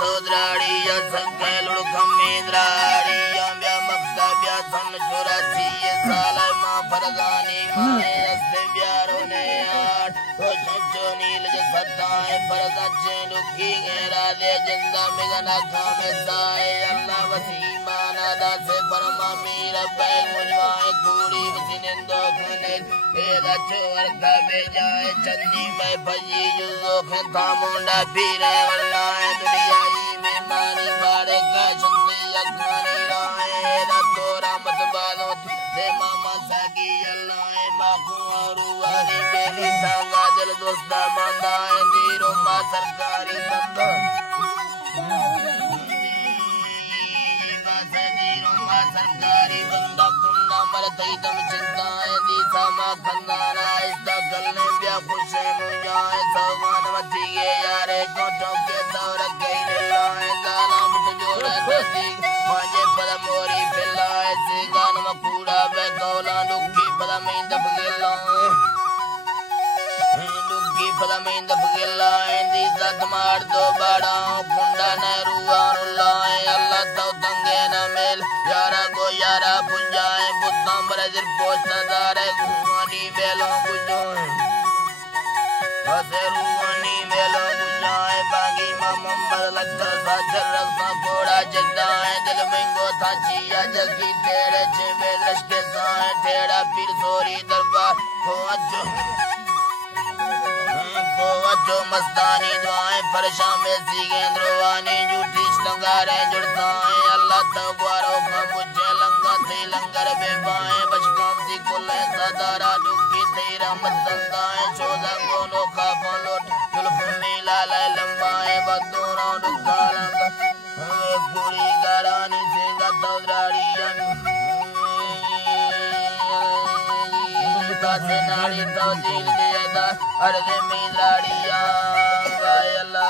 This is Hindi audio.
तोद्राड़िया संकेलुड़ खमेद्राड़िया व्या मक्ता व्या सन चुरासी ये साला माँ परदानी माने अस्ते व्यारो ने आठ तो छंचो नील जो सत्ताए परदाचे लुकी गेरा ले जिंदा मिगना खामे साए अल्लाह वसीमाना दासे परमा मीरा बैग मुझवाए कूड़ी वसीनेंदो खने तेरा चोर का बेजाए चंदी में भजी युजो खंता मुंडा पीरे वल्लाए दुनिया में मानी बारे का चंदी अखानी राए रतोरा मत बादो दे मामा साकी अल्लाह माखू अरुआनी बेली सांगा दिल दोस्ता मंदाए नीरो मा सरकारी बंदो सरकारी बंदा कुन्ना मरते दम चिंताए दी सामा खंदाना इसका गलने ब्या खुशे मुझाए सवान मचिए यारे कोटों के दौर गई लाए दाना मुझ जोड़े दसी माजे पद मोरी पिलाए सिगान मकूड़ा बे कौला लुकी पद में दब गिलाए लुकी पद में दब गिलाए दी सत मार दो बड़ा कुंडा ने रुआन लाए अल्लाह तो तंगे न मेल यारा को यारा पुंजाए बुद्धम बरजिर पोषता दारे घुमानी मेलों बुझोए रुआनी मेलों बुझाए बागी मोहम्मद लगता साजर रखता घोड़ा जगदाए दिल में गोथा चिया जगी तेरे छिमे दृष्टि साए ठेड़ा पीर सोरी दरबार को अज्जो मस्तानी दुआएं फरशा में सीगेंद्रवानी झूठी लंगारे जुड़ताएं अल्लाह तबारो का मुझे लंगा थे लंगर बेबाएं बचकाम सी कुल्ले सदारा दुखी तेरा मस्ताएं चौदह गोनो का फलोट जुल्फुनी लाला लंबाएं बदोरा दुखाला पूरी गारानी से गतौराड़ियां से नाड़ी तो दिल दिया था अर्ध में लाड़िया वायला